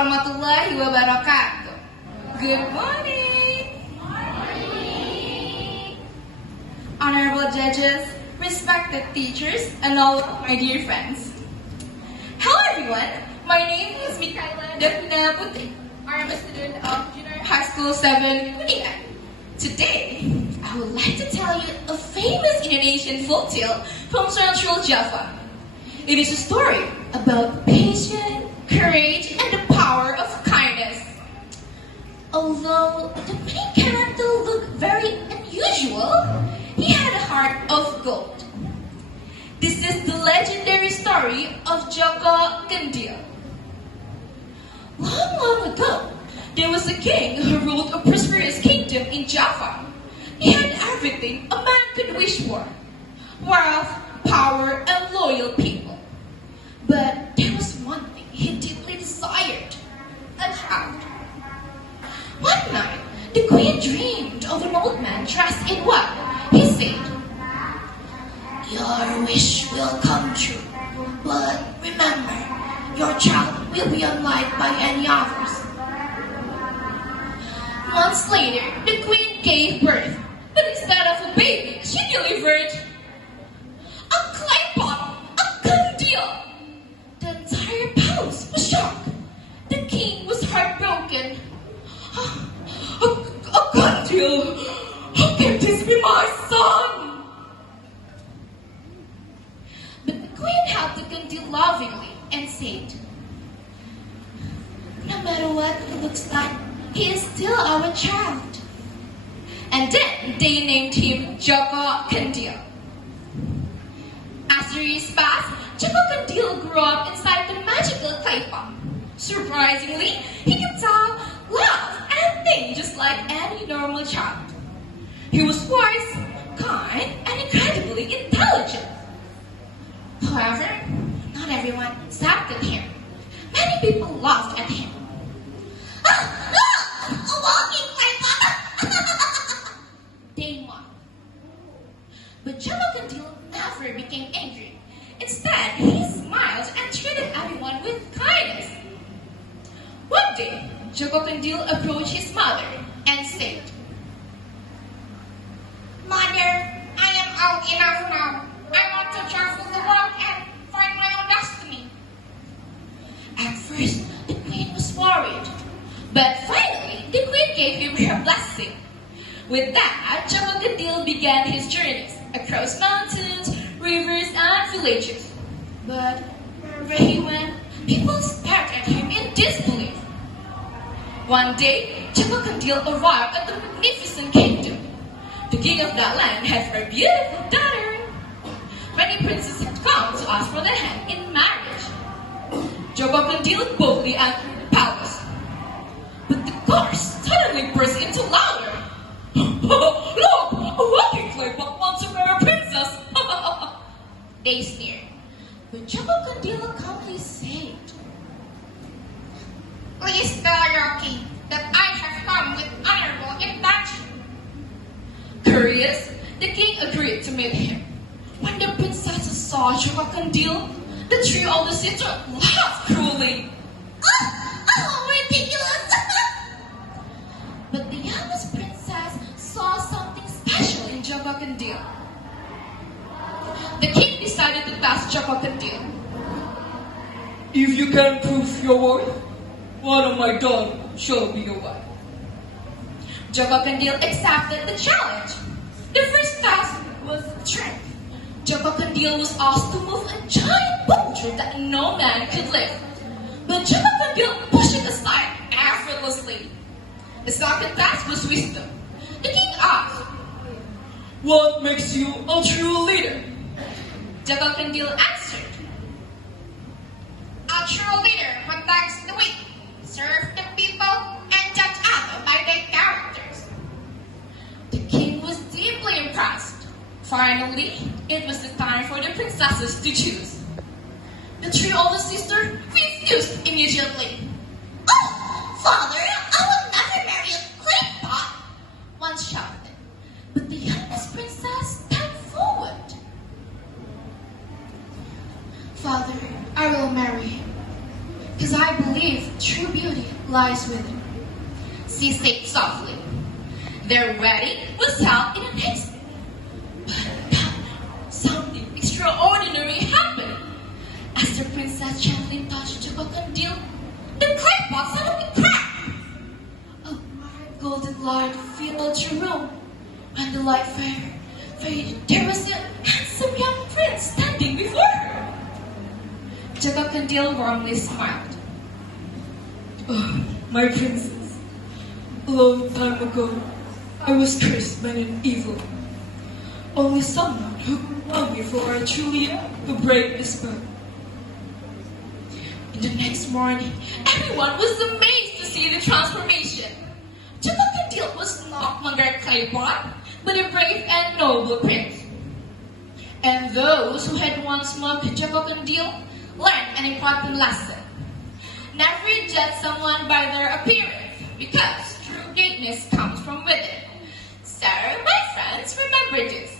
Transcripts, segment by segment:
warahmatullahi wabarakatuh. Good morning. Honorable judges, respected teachers, and all of my dear friends. Hello everyone, my name is Mikayla Davina Putri. I am a student of Junior High School 7 Kuningan. Today, I would like to tell you a famous Indonesian folktale from Central Java. It is a story about patience, courage, and the power of kindness. Although the main character looked very unusual, he had a heart of gold. This is the legendary story of Joko Kendil. Long, long ago, there was a king who ruled a prosperous kingdom in Java. He had everything a man could wish for: wealth, power, and loyal people. But there was one thing he deeply desired: a child. One night, the queen dreamed of an old man dressed in white. He said, "Your wish will come true, but remember, your child will be unlike by any others." Months later, the queen gave birth, but instead of a baby, she delivered a clay pot, a Kendil. The entire palace was shocked. The king was heartbroken. A Kendil? How can this be my son? But the queen held the Kendil lovingly and said, "No matter what he looks like, he is still our child." And then they named him Joko Kendil. As the years passed, Joko Kendil grew up inside the magical clay pot. Surprisingly, he could talk, laugh, and think just like any normal child. He was wise, kind, and incredibly intelligent. However, not everyone accepted him. Many people laughed at him. A walking clay pot! They mocked. But Joko Kendil never became angry. Instead, he smiled and treated everyone with kindness. One day, Joko Kendil approached his mother and said, "Mother, I am old enough now. I want to travel the world and find my own destiny." At first, the queen was worried. But finally, the queen gave him her blessing. With that, Joko Kendil began his journeys across mountains, rivers, and villages. But wherever he went, people stared at him in disbelief. One day, Joko Kendil arrived at the magnificent kingdom. The king of that land had a beautiful daughter. Many princes had come to ask for their hand in marriage. Joko Kendil boldly entered the palace. But the guards suddenly burst into laughter. "Look, a walking clay pot wants to marry a princess!" They sneered. But Joko Kendil calmly said, "Please tell your king that I have come with honorable intention." Curious, the king agreed to meet him. When the princesses saw Joko Kendil, the three older sisters laughed cruelly. Oh, ridiculous! But the youngest princess saw something special in Joko Kendil. The king decided to test Joko Kendil. "If you can prove your worth, one of my daughters shall be your wife." Joko Kendil accepted the challenge. The first task was strength. Joko Kendil was asked to move a giant boulder that no man could lift. But Joko Kendil pushed it aside effortlessly. The second task was wisdom. The king asked, "What makes you a true leader?" Joko Kendil answered, "A true leader protects the weak, serves the people, and judge others by their characters." The king was deeply impressed. Finally, it was the time for the princesses to choose. The three older sisters refused immediately. "Oh, father, I will never marry a clay pot," one shouted. But the youngest princess stepped forward. "Father, I will marry him, because I believe true beauty lies within. She said softly. Their wedding was held in an instant. But that night, something extraordinary happened. As the princess gently touched Joko Kendil, the clay pot suddenly cracked. A bright golden light filled the room. When the light faded, there was a handsome young prince standing before her. Joko Kendil warmly smiled. Oh, my princess. A long time ago, I was cursed by an evil. Only someone who could love me for I truly am could break the spell. The next morning, everyone was amazed to see the transformation. Joko Kendil was no longer a clay pot, but a brave and noble prince. And those who had once mocked Joko Kendil learned an important lesson. Never judge someone by their appearance, because true greatness comes from within. So, my friends, remember this.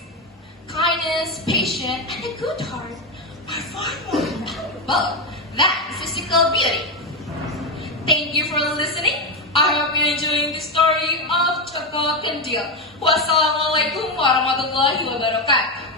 Kindness, patience, and a good heart are far more valuable than physical beauty. Thank you for listening. I hope you're enjoying the story of Joko Kendil. Wassalamualaikum warahmatullahi wabarakatuh.